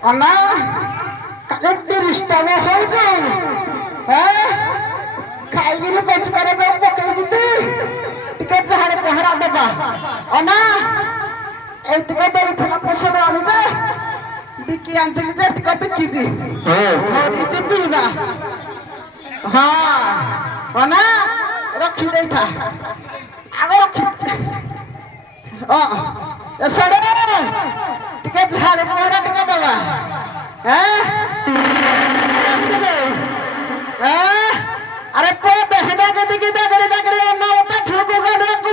Ana, kakak tiris tanah saja. Kayak gini pacaran apa kayak gitu? Tiket cahaya pahara apa? Ana, tiket dari tanah pasar anu deh. Biki antil deh tiket biki ji. Itu pina. Ana, rakhi deh ta. Aku rakhi. Sadar. Tiket cahaya pahara tiket apa? अरे पोत हेदा गति किता करे अन्ना होता ठोको का ढोको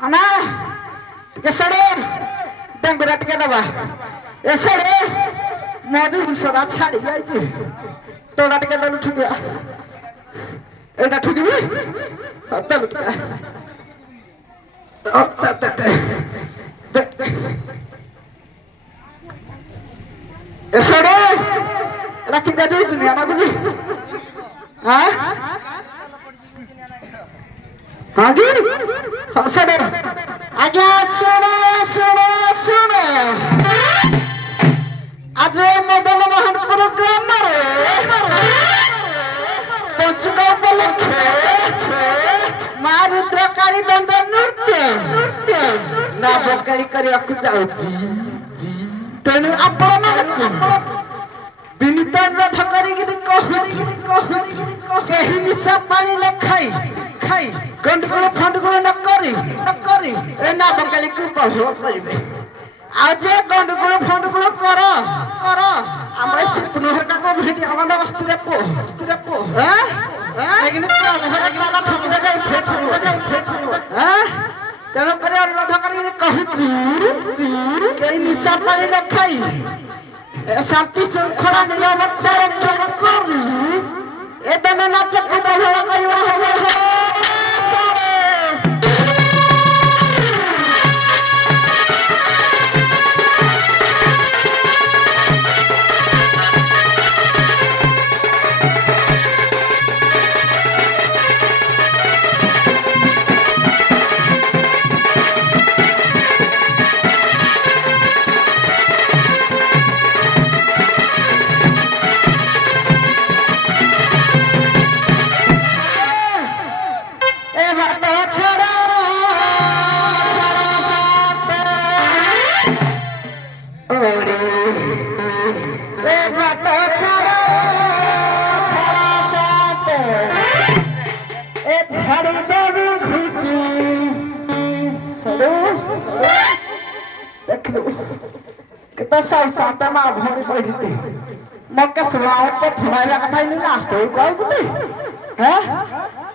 Ana, kesadar, dan berat kita apa? Kesadar, mau surat cari ya itu, tola kita dulu juga, dah tujuh ni, tak kita, kesadar, laki dah dulu ni anak tu, आगे सुनो आगे सुनो सुनो सुनो आज मदन मोहन प्रोग्राम पंचका उपलक्षे माँ रुद्रकाली दंड नृत्य नाबकाली करने जाऊँगी तेणु आपण विनीत अनुरोध करी निशा पानी न खाई गंडगोल फंडगोल न करी ए नाबकाली को प्रभाव करिवे आज गंडगोल फंडगोल कर हमरा सिपनहर का को भेटी हमरा वस्तुरे को लेकिन हमरा काला ठोकबे फेट तेणु करे अनुरोध करी कहूची के निशा पानी न खाई शांति श्रृंखला नियमता रक्षा करी एदन नाच को प्रभाव करिवा हो kita sampai mah hari ini maka selalu pertama kata ini last day kau gitu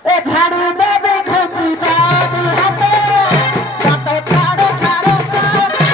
झाड़ू दे देखती दादी हाथे सातो झाड़ो झाड़ो सब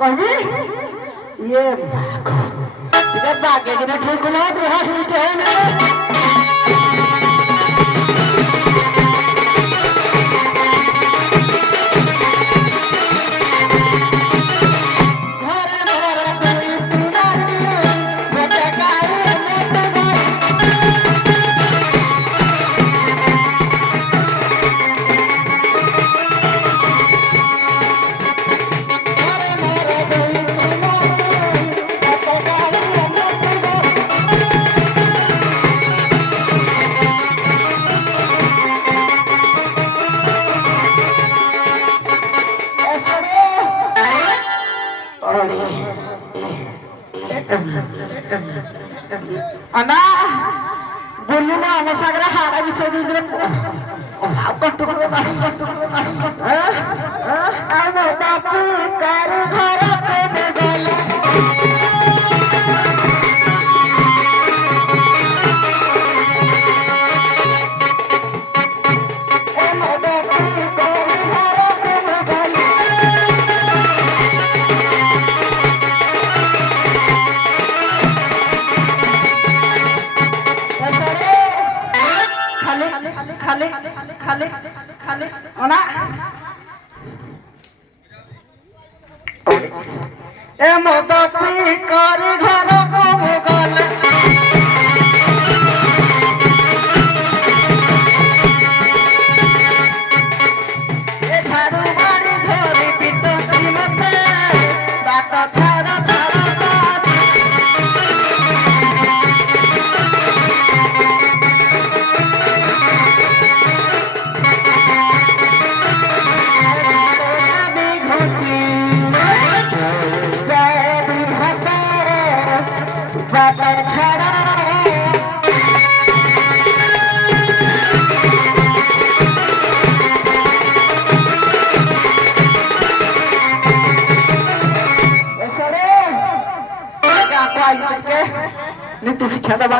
कहबी ये बागो इधर बागे दिन ठीक ना दे हिट है ना Ana, bulu mah masa gerah ada bisa dijelek. Apa tuh? Ana tapi kari ghara pe gala. Khale ona e modapi kari ghara ko gala e jharu mari dhori pitati mate bata chhara chhara sat bata chhara नीति शिक्षा दबा